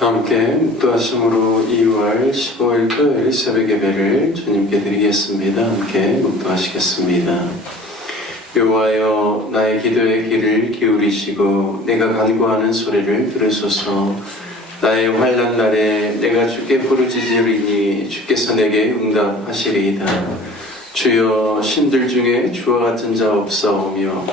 함께 묵도하심으로 2월 15일 토요일 새벽 예배를 주님께 드리겠습니다. 함께 묵도하시겠습니다. 여호와여, 나의 기도의 귀를 기울이시고 내가 간구하는 소리를 들으소서. 나의 환난 날에 내가 주께 부르짖으리니 주께서 내게 응답하시리이다. 주여, 신들 중에 주와 같은 자 없사오며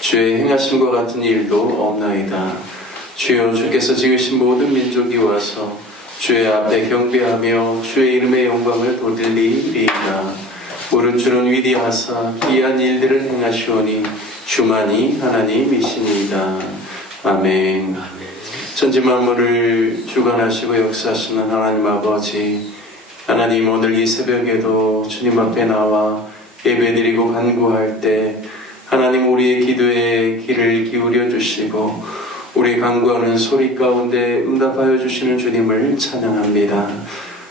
주의 행하심과 같은 일도 없나이다. 주여, 주께서 지으신 모든 민족이 와서 주의 앞에 경배하며 주의 이름의 영광을 돌리리이다. 모른 주는 위대하사 기이한 일들을 행하시오니 주만이 하나님이시니이다. 아멘. 천지 만물을 주관하시고 역사하시는 하나님 아버지, 하나님, 오늘 이 새벽에도 주님 앞에 나와 예배드리고 간구할 때 하나님, 우리의 기도에 귀를 기울여 주시고 우리 간구하는 소리 가운데 응답하여 주시는 주님을 찬양합니다.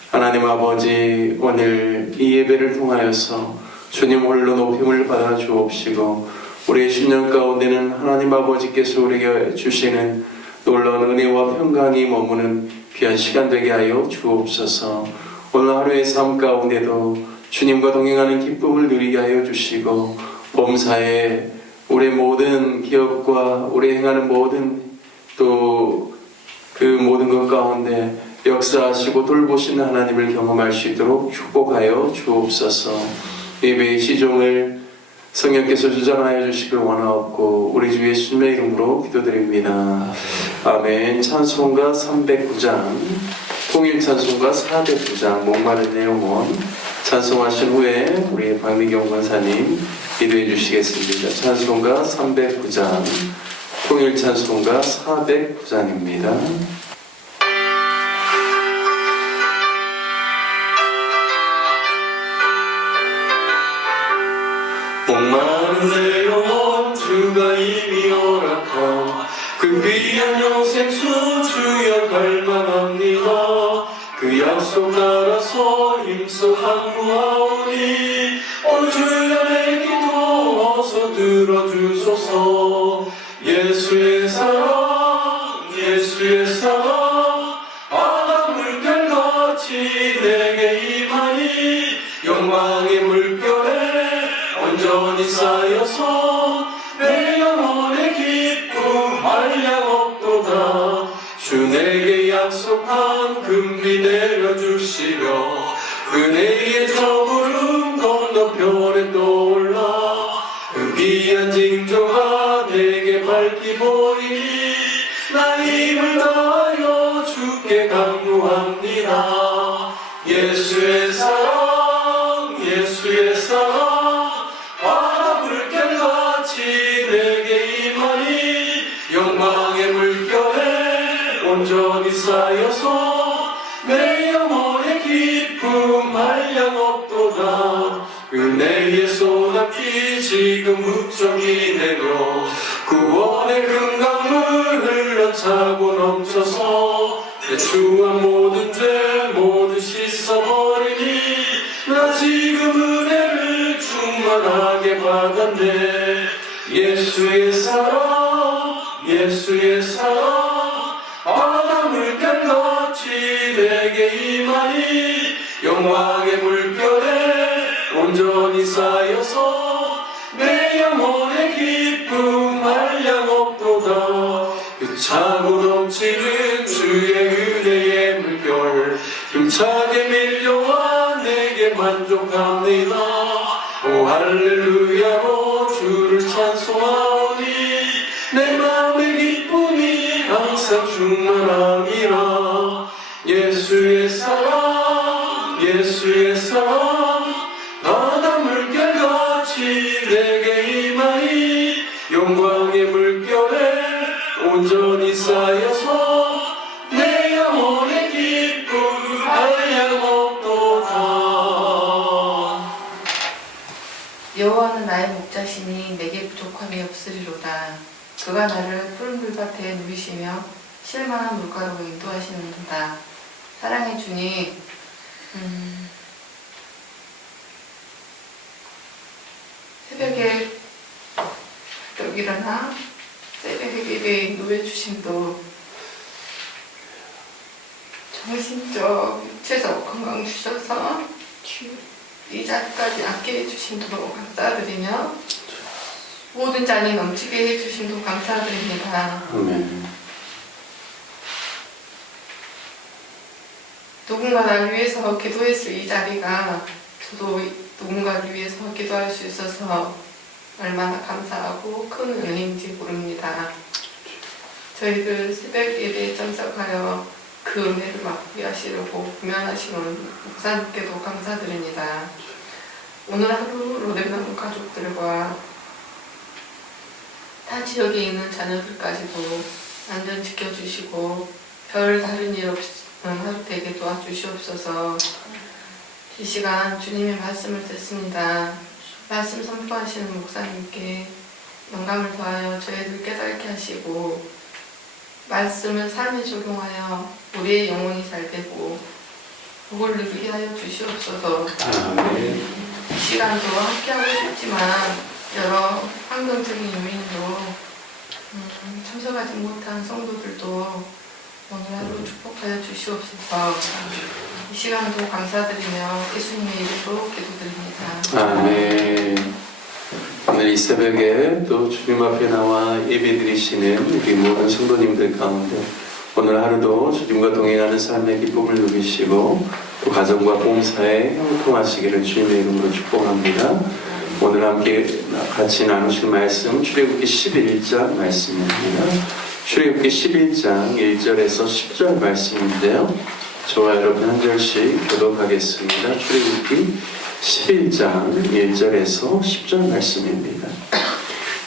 하나님 아버지, 오늘 이 예배를 통하여서 주님 홀로 높임을 받아 주옵시고 우리의 심령 가운데는 하나님 아버지께서 우리에게 주시는 놀라운 은혜와 평강이 머무는 귀한 시간 되게 하여 주옵소서. 오늘 하루의 삶 가운데도 주님과 동행하는 기쁨을 누리게 하여 주시고 범사에 우리의 모든 기업과 우리 행하는 모든 또 그 모든 것 가운데 역사하시고 돌보시는 하나님을 경험할 수 있도록 축복하여 주옵소서. 예배의 시종을 성령께서 주장하여 주시길 원하옵고 우리 주 예수님의 이름으로 기도드립니다. 아멘. 찬송가 309장, 통일 찬송가 409장, 목마른 내 영혼 찬송하신 후에 우리 박미경 권사님 기도해 주시겠습니다. 찬송가 309장, 통일 찬송가 409장입니다. 목마른 내 영혼 주가 이미 허락한 그 귀한 영생수 주여 갈망합니다. 그 약속 따라서 힘써 간구하오니 오 주여 내 기도 어서 들어주소서. 예수의 사랑 예수의 사랑 바다 물결같이 내게 임하니 영광의 물결에 온전히 쌓여서 내 영혼의 기쁨 한량 없도다. 주 내게 약속한 금비 내려주시며 은혜의 저 구름 건너편에 떠올라 그 귀한 징조가 내게 밝히 보이니 나 힘을 다하여 주께 간구합니다. 예수의 사랑 예수의 사랑 바다 물결같이 내게 임하니 영광의 물결에 온전히 쌓여서 내 영혼의 기쁨 한량 없도다. 은혜의 소낙이 지금 묵적이 내려 구원의 금강물 흘러차고 넘쳐서 내 추한 모든 죄 모두 씻어버리니 나 지금 은혜를 충만하게 받았네. 예수의 사랑 예수의 사랑 바다 물결같이 내게 임하니 영광의 물결에 온전히 쌓여서 내 영혼의 기쁨 한량 없도다. 그 차고 넘치는 주의 은혜의 물결 힘차게 밀려와 내게 만족합니다. 오 할렐루야로 주를 찬송하오니 내 마음의 기쁨이 항상 충만하니라. 예수의 사랑 예수의 사랑 바다 물결같이 내게 임하니 영광의 물결에 온전히 쌓여서 내 영혼의 기쁨 한량 없도다. 여호와는 나의 목자시니 내게 부족함이 없으리로다. 그가 나를 푸른 물밭에 누이시며 쉴만한 물가로 인도하시는도다. 사랑의 주님, 새벽에 일어나 새벽에 예배에 누워주심도 정신적, 육체적 건강 주셔서 이 자리까지 앉게 해주심도 감사드리며 모든 잔이 넘치게 해주심도 감사드립니다. 아멘. 누군가를 위해서 기도했을 이 자리가 저도 누군가를 위해서 기도할 수 있어서 얼마나 감사하고 큰 은혜인지 모릅니다. 저희들 새벽 예배에 참석하여 그 은혜를 맛보게 하시려고 구면하시는 목사님께도 감사드립니다. 오늘 하루 로뎀나무 가족들과 타 지역에 있는 자녀들까지도 안전 지켜주시고 별 다른 일 없이 하루 되게 도와주시옵소서. 이 시간 주님의 말씀을 듣습니다. 말씀 선포하시는 목사님께 영감을 더하여 저희들 깨닫게 하시고 말씀을 삶에 적용하여 우리의 영혼이 잘 되고 복을 누리게 하여 주시옵소서. 아멘. 이 시간도 함께하고 싶지만 여러 환경적인 요인으로 참석하지 못한 성도들도 오늘 하루 축복하여 주시옵소서. 이 시간도 감사드리며 예수님의 이름으로 기도드립니다. 아멘. 오늘 이 새벽에 또 주님 앞에 나와 예배드리시는 우리 모든 성도님들 가운데 오늘 하루도 주님과 동행하는 삶의 기쁨을 누리시고 또 가정과 봉사에 형통하시기를 주님의 이름으로 축복합니다. 오늘 함께 같이 나누실 말씀 출애굽기 11장 말씀입니다. 출애굽기 11장 1절에서 10절 말씀인데요. 저와 여러분 한 절씩 교독하겠습니다. 출애굽기 11장 1절에서 10절 말씀입니다.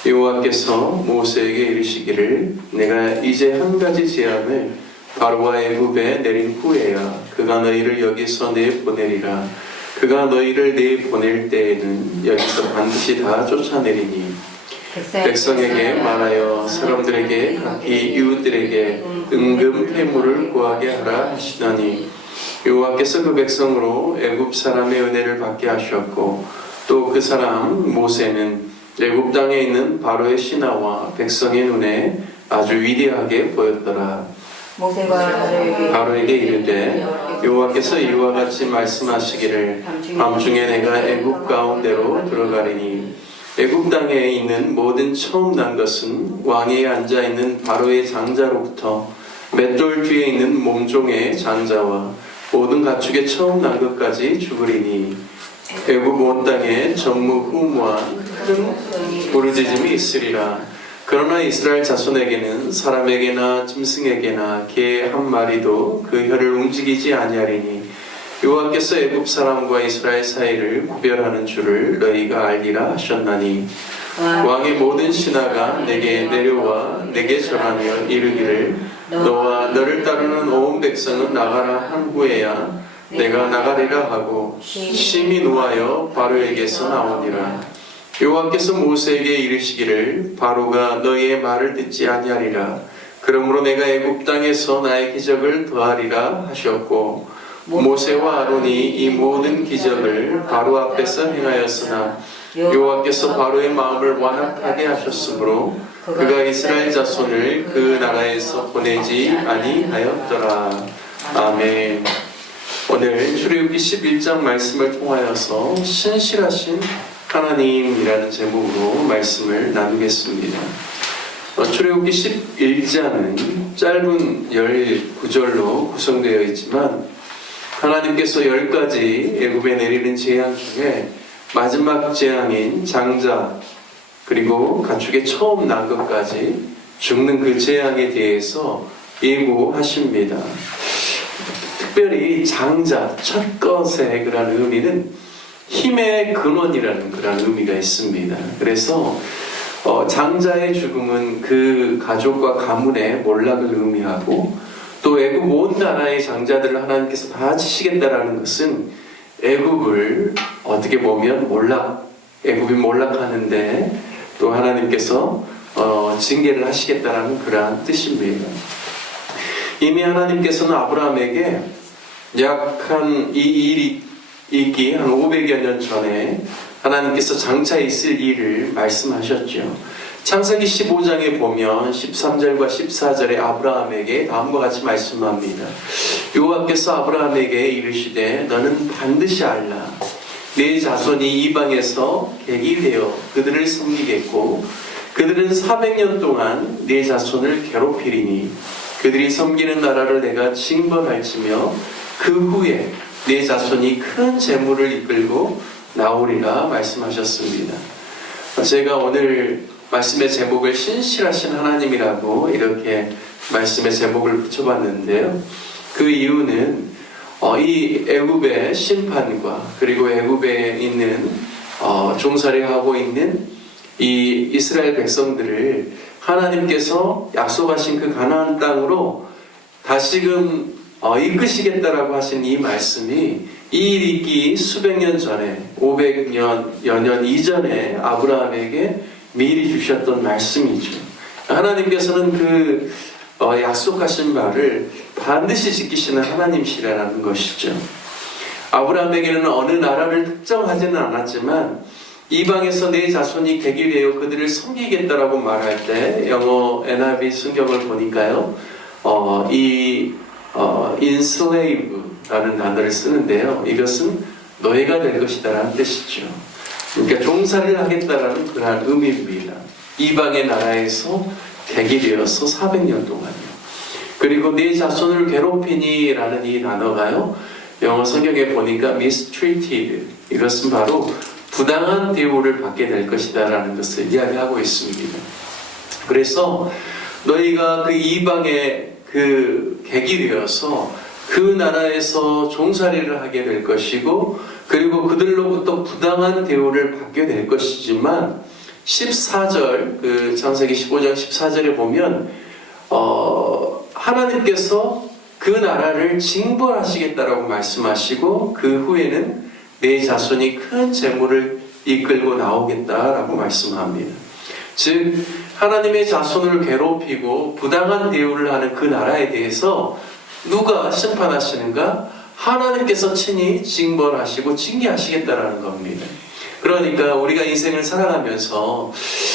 여호와께서 모세에게 이르시기를 내가 이제 한 가지 재앙을 바로와 애굽에 내린 후에야 그가 너희를 여기서 내보내리라. 그가 너희를 내보낼 때에는 여기서 반드시 다 쫓아내리니 백성에게 말하여 사람들에게 각기 이웃들에게 은금 회물을 구하게 하라 하시더니 여호와께서 그 백성으로 애굽 사람의 은혜를 받게 하셨고 또 그 사람 모세는 애굽 땅에 있는 바로의 신하와 백성의 눈에 아주 위대하게 보였더라. 모세가 바로에게 이르되 여호와께서 이와 같이 말씀하시기를 밤중에 내가 애굽 가운데로 들어가리니 애굽 땅에 있는 모든 처음 난 것은 왕위에 앉아 있는 바로의 장자로부터 맷돌 뒤에 있는 몸종의 장자와 모든 가축의 처음 난 것까지 죽으리니 애굽 온 땅에 전무후무한 큰 부르짖음이 있으리라. 그러나 이스라엘 자손에게는 사람에게나 짐승에게나 개 한 마리도 그 혀를 움직이지 아니하리니 여호와께서 애굽 사람과 이스라엘 사이를 구별하는 줄을 너희가 알리라 하셨나니 왕의 모든 신하가 내게 내려와 내게 절하며 이르기를 너와 너를 따르는 온 백성은 나가라 한 후에야 내가 나가리라 하고 심히 노하여 바로에게서 나오니라. 여호와께서 모세에게 이르시기를 바로가 너희의 말을 듣지 아니하리라. 그러므로 내가 애굽 땅에서 나의 기적을 더하리라 하셨고 모세와 아론이 이 모든 기적을 바로 앞에서 행하였으나 여호와께서 바로의 마음을 완악하게 하셨으므로 그가 이스라엘 자손을 그 나라에서 보내지 아니하였더라. 아멘. 오늘 출애굽기 11장 말씀을 통하여서 신실하신 하나님이라는 제목으로 말씀을 나누겠습니다. 출애굽기 11장은 짧은 19절로 구성되어 있지만 하나님께서 10가지 애굽에 내리는 재앙 중에 마지막 재앙인 장자 그리고 가축의 처음 난 것까지 죽는 그 재앙에 대해서 예고하십니다. 특별히 장자, 첫 것의 그런 의미는 힘의 근원이라는 그런 의미가 있습니다. 그래서 장자의 죽음은 그 가족과 가문의 몰락을 의미하고 또 애굽 온 나라의 장자들을 하나님께서 다 치시겠다라는 것은 애굽을 어떻게 보면 애굽이 몰락하는데 또 하나님께서 징계를 하시겠다라는 그러한 뜻입니다. 이미 하나님께서는 아브라함에게 약 한 이 일이 있기 한 500여 년 전에 하나님께서 장차 있을 일을 말씀하셨죠. 창세기 15장에 보면 13절과 14절에 아브라함에게 다음과 같이 말씀합니다. 여호와께서 아브라함에게 이르시되 너는 반드시 알라. 내 자손이 이방에서 객이 되어 그들을 섬기겠고 그들은 400년 동안 내 자손을 괴롭히리니 그들이 섬기는 나라를 내가 징벌할지며 그 후에 내 자손이 큰 재물을 이끌고 나오리라 말씀하셨습니다. 제가 오늘 말씀의 제목을 신실하신 하나님이라고 이렇게 말씀의 제목을 붙여봤는데요. 그 이유는 이 애굽의 심판과 그리고 애굽에 있는 종살이하고 있는 이 이스라엘 백성들을 하나님께서 약속하신 그 가나안 땅으로 다시금 이끄시겠다라고 하신 이 말씀이 이 일이 있기 수백 년 전에 500여 년 이전에 아브라함에게 미리 주셨던 말씀이죠. 하나님께서는 그 약속하신 말을 반드시 지키시는 하나님이시라는 것이죠. 아브라함에게는 어느 나라를 특정하지는 않았지만 이방에서 내 자손이 객이 되어 그들을 섬기겠다라고 말할 때 영어 NIV 성경을 보니까요, enslave라는 단어를 쓰는데요. 이것은 노예가 될 것이다라는 뜻이죠. 그러니까 종살이를 하겠다라는 그러한 의미입니다. 이방의 나라에서 객이 되어서 400년 동안요. 그리고 내 자손을 괴롭히니 라는 이 단어가요, 영어 성경에 보니까 mistreated, 이것은 바로 부당한 대우를 받게 될 것이다 라는 것을 이야기하고 있습니다. 그래서 너희가 그 이방의 그 객이 되어서 그 나라에서 종살이를 하게 될 것이고 그리고 그들로부터 부당한 대우를 받게 될 것이지만 14절, 그 창세기 15장 14절에 보면 하나님께서 그 나라를 징벌하시겠다라고 말씀하시고 그 후에는 내 자손이 큰 재물을 이끌고 나오겠다라고 말씀합니다. 즉 하나님의 자손을 괴롭히고 부당한 대우를 하는 그 나라에 대해서 누가 심판하시는가? 하나님께서 친히 징벌하시고 징계하시겠다라는 겁니다. 그러니까 우리가 인생을 살아가면서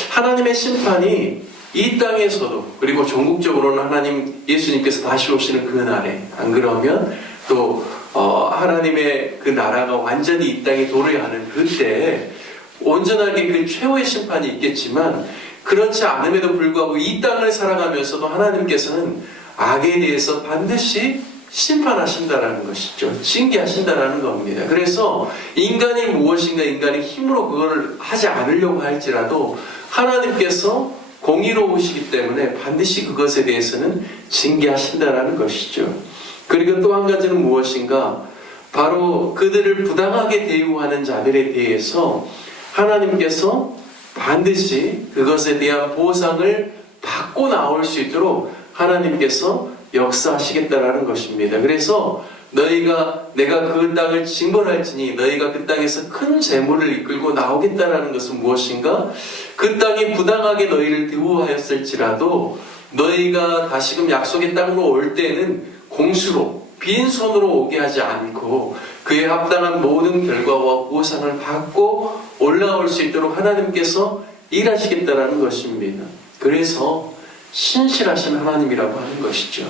하나님의 심판이 이 땅에서도 그리고 전국적으로는 하나님 예수님께서 다시 오시는 그 날에, 안 그러면 또 하나님의 그 나라가 완전히 이 땅에 도래야 하는 그때 온전하게 그 최후의 심판이 있겠지만 그렇지 않음에도 불구하고 이 땅을 살아가면서도 하나님께서는 악에 대해서 반드시 심판하신다라는 것이죠. 징계하신다라는 겁니다. 그래서 인간이 무엇인가 인간이 힘으로 그걸 하지 않으려고 할지라도 하나님께서 공의로우시기 때문에 반드시 그것에 대해서는 징계하신다라는 것이죠. 그리고 또 한 가지는 무엇인가? 바로 그들을 부당하게 대우하는 자들에 대해서 하나님께서 반드시 그것에 대한 보상을 받고 나올 수 있도록 하나님께서 역사하시겠다라는 것입니다. 그래서 내가 그 땅을 징벌할지니 너희가 그 땅에서 큰 재물을 이끌고 나오겠다라는 것은 무엇인가? 그 땅이 부당하게 너희를 대우하였을지라도 너희가 다시금 약속의 땅으로 올 때는 공수로 빈손으로 오게 하지 않고 그에 합당한 모든 결과와 보상을 받고 올라올 수 있도록 하나님께서 일하시겠다라는 것입니다. 그래서 신실하신 하나님이라고 하는 것이죠.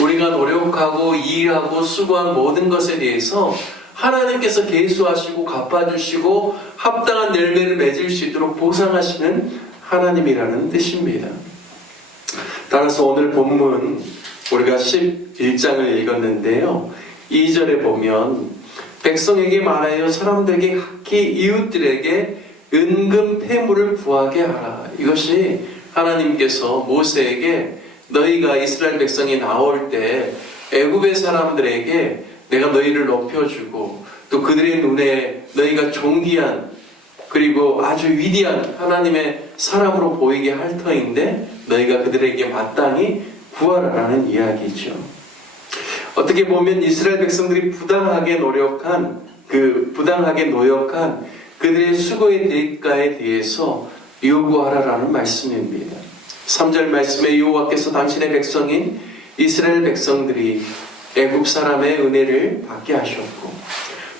우리가 노력하고 일하고 수고한 모든 것에 대해서 하나님께서 계수하시고 갚아주시고 합당한 열매를 맺을 수 있도록 보상하시는 하나님이라는 뜻입니다. 따라서 오늘 본문 우리가 11장을 읽었는데요. 2절에 보면 백성에게 말하여 사람들에게 각기 이웃들에게 은금 폐물을 구하게 하라. 이것이 하나님께서 모세에게 너희가 이스라엘 백성이 나올 때 애굽의 사람들에게 내가 너희를 높여주고 또 그들의 눈에 너희가 존귀한 그리고 아주 위대한 하나님의 사람으로 보이게 할 터인데 너희가 그들에게 마땅히 구하라라는 이야기죠. 어떻게 보면 이스라엘 백성들이 부당하게 노력한 그들의 수고의 대가에 대해서 요구하라라는 말씀입니다. 3절 말씀에 여호와께서 당신의 백성인 이스라엘 백성들이 애굽 사람의 은혜를 받게 하셨고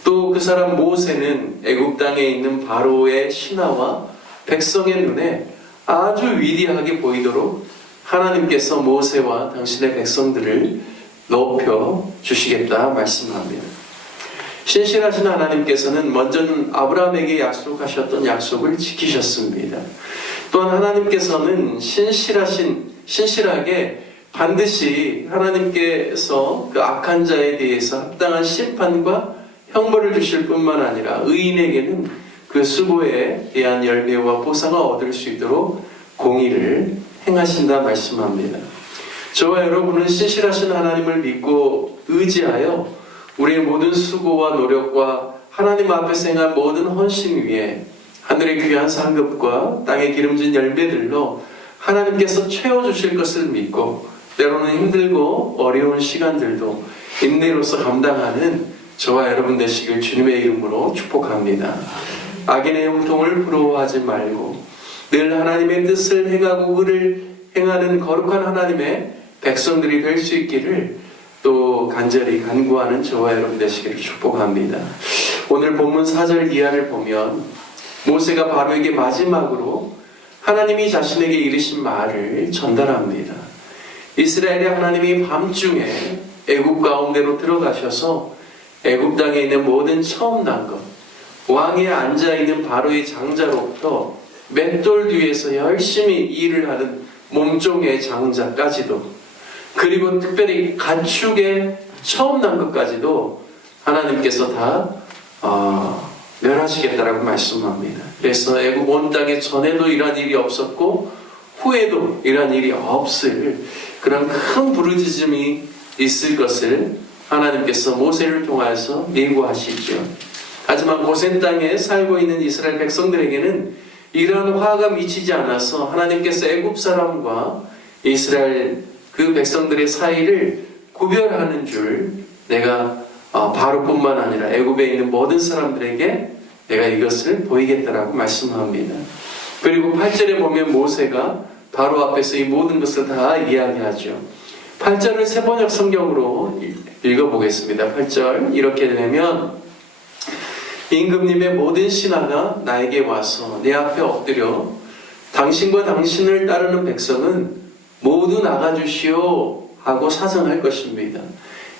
또 그 사람 모세는 애굽 땅에 있는 바로의 신하와 백성의 눈에 아주 위대하게 보이도록 하나님께서 모세와 당신의 백성들을 높여 주시겠다 말씀합니다. 신실하신 하나님께서는 먼저는 아브라함에게 약속하셨던 약속을 지키셨습니다. 또한 하나님께서는 신실하게 반드시 하나님께서 그 악한 자에 대해서 합당한 심판과 형벌을 주실 뿐만 아니라 의인에게는 그 수고에 대한 열매와 보상을 얻을 수 있도록 공의를 행하신다 말씀합니다. 저와 여러분은 신실하신 하나님을 믿고 의지하여 우리의 모든 수고와 노력과 하나님 앞에서 행한 모든 헌신 위에 하늘의 귀한 상급과 땅의 기름진 열매들로 하나님께서 채워주실 것을 믿고 때로는 힘들고 어려운 시간들도 인내로서 감당하는 저와 여러분 되시길 주님의 이름으로 축복합니다. 악인의 형통을 부러워하지 말고 늘 하나님의 뜻을 행하고 의를 행하는 거룩한 하나님의 백성들이 될 수 있기를 또 간절히 간구하는 저와 여러분 되시기를 축복합니다. 오늘 본문 4절 이하를 보면 모세가 바로에게 마지막으로 하나님이 자신에게 이르신 말을 전달합니다. 이스라엘의 하나님이 밤중에 애굽 가운데로 들어가셔서 애굽 땅에 있는 모든 처음 난 것, 왕에 앉아있는 바로의 장자로부터 맷돌 뒤에서 열심히 일을 하는 몸종의 장자까지도, 그리고 특별히 가축의 처음 난 것까지도 하나님께서 다 멸하시겠다라고 말씀합니다. 그래서 애굽 온 땅에 전에도 이런 일이 없었고 후에도 이런 일이 없을 그런 큰 부르짖음이 있을 것을 하나님께서 모세를 통하여서 예고하시죠. 하지만 고센 땅에 살고 있는 이스라엘 백성들에게는 이러한 화가 미치지 않아서 하나님께서 애굽 사람과 이스라엘 그 백성들의 사이를 구별하는 줄 내가 바로뿐만 아니라 애굽에 있는 모든 사람들에게 내가 이것을 보이겠다라고 말씀합니다. 그리고 8절에 보면 모세가 바로 앞에서 이 모든 것을 다 이야기하죠. 8절을 세번역 성경으로 읽어보겠습니다. 8절 이렇게 되면 임금님의 모든 신하가 나에게 와서 내 앞에 엎드려 당신과 당신을 따르는 백성은 모두 나가주시오 하고 사정할 것입니다.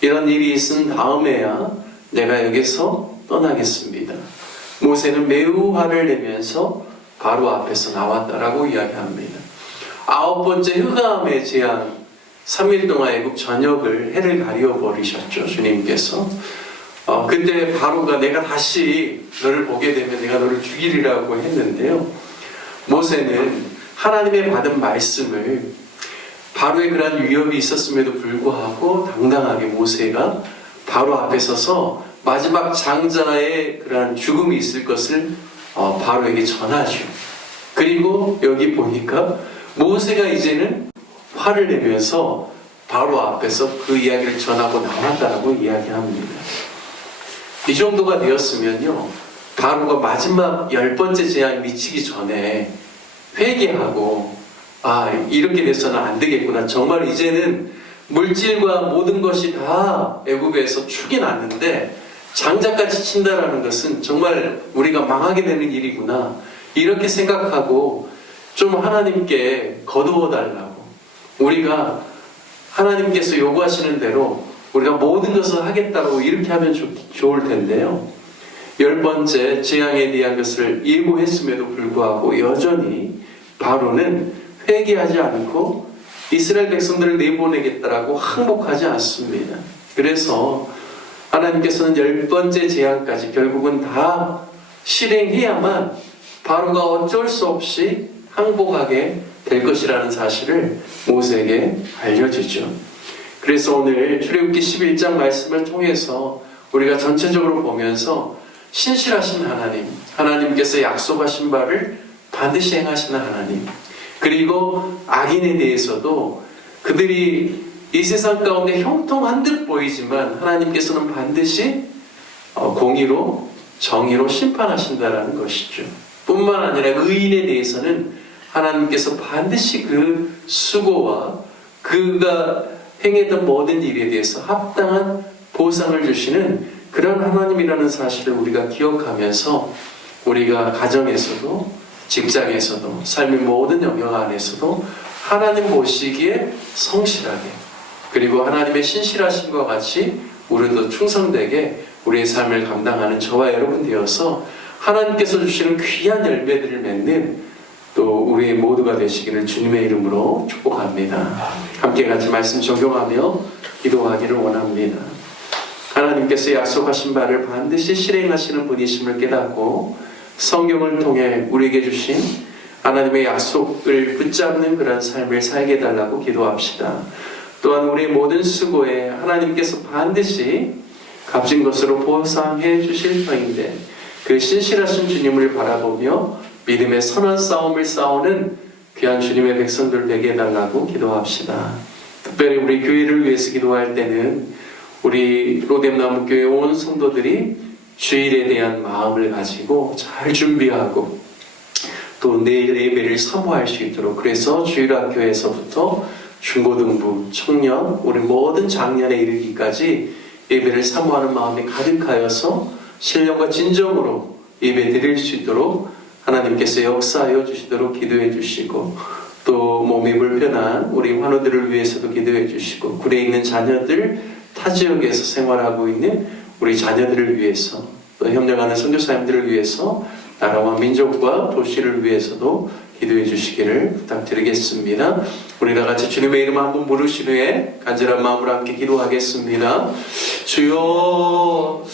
이런 일이 있은 다음에야 내가 여기서 떠나겠습니다. 모세는 매우 화를 내면서 바로 앞에서 나왔다라고 이야기합니다. 9번째 흑암의 재앙, 3일 동안 애굽 전역을 해를 가려버리셨죠. 주님께서 그때 바로가 내가 다시 너를 보게 되면 내가 너를 죽이리라고 했는데요. 모세는 하나님의 받은 말씀을 바로의 그러한 위협이 있었음에도 불구하고 당당하게 모세가 바로 앞에 서서 마지막 장자의 그러한 죽음이 있을 것을 바로에게 전하죠. 그리고 여기 보니까 모세가 이제는 화를 내면서 바로 앞에서 그 이야기를 전하고 나왔다라고 이야기합니다. 이 정도가 되었으면요, 바로가 마지막 10번째 재앙이 미치기 전에 회개하고 이렇게 돼서는 안 되겠구나. 정말 이제는 물질과 모든 것이 다 애굽에서 축이 났는데 장자까지 친다라는 것은 정말 우리가 망하게 되는 일이구나. 이렇게 생각하고 좀 하나님께 거두어 달라고, 우리가 하나님께서 요구하시는 대로 우리가 모든 것을 하겠다고 이렇게 하면 좋을 텐데요. 10번째 재앙에 대한 것을 예고했음에도 불구하고 여전히 바로는 회개하지 않고 이스라엘 백성들을 내보내겠다라고 항복하지 않습니다. 그래서 하나님께서는 10번째 재앙까지 결국은 다 실행해야만 바로가 어쩔 수 없이 항복하게 될 것이라는 사실을 모세에게 알려주죠. 그래서 오늘 출애굽기 11장 말씀을 통해서 우리가 전체적으로 보면서 신실하신 하나님, 하나님께서 약속하신 바를 반드시 행하시는 하나님, 그리고 악인에 대해서도 그들이 이 세상 가운데 형통한 듯 보이지만 하나님께서는 반드시 공의로 정의로 심판하신다라는 것이죠. 뿐만 아니라 의인에 대해서는 하나님께서 반드시 그 수고와 그가 행했던 모든 일에 대해서 합당한 보상을 주시는 그런 하나님이라는 사실을 우리가 기억하면서 우리가 가정에서도 직장에서도 삶의 모든 영역 안에서도 하나님 보시기에 성실하게 그리고 하나님의 신실하심과 같이 우리도 충성되게 우리의 삶을 감당하는 저와 여러분 되어서 하나님께서 주시는 귀한 열매들을 맺는 또 우리의 모두가 되시기를 주님의 이름으로 축복합니다. 함께 같이 말씀 적용하며 기도하기를 원합니다. 하나님께서 약속하신 바를 반드시 실행하시는 분이심을 깨닫고 성경을 통해 우리에게 주신 하나님의 약속을 붙잡는 그런 삶을 살게 해달라고 기도합시다. 또한 우리의 모든 수고에 하나님께서 반드시 값진 것으로 보상해 주실 터인데 그 신실하신 주님을 바라보며 믿음의 선한 싸움을 싸우는 귀한 주님의 백성들 되게 해달라고 기도합시다. 특별히 우리 교회를 위해서 기도할 때는 우리 로뎀나무교회 온 성도들이 주일에 대한 마음을 가지고 잘 준비하고 또 내일 예배를 사모할 수 있도록, 그래서 주일학교에서부터 중고등부, 청년, 우리 모든 장년에 이르기까지 예배를 사모하는 마음이 가득하여서 신령과 진정으로 예배 드릴 수 있도록 하나님께서 역사하여 주시도록 기도해 주시고, 또 몸이 불편한 우리 환우들을 위해서도 기도해 주시고, 굴에 있는 자녀들, 타 지역에서 생활하고 있는 우리 자녀들을 위해서, 또 협력하는 선교사님들을 위해서, 나라와 민족과 도시를 위해서도 기도해 주시기를 부탁드리겠습니다. 우리 다 같이 주님의 이름 한번 부르신 후에 간절한 마음으로 함께 기도하겠습니다. 주여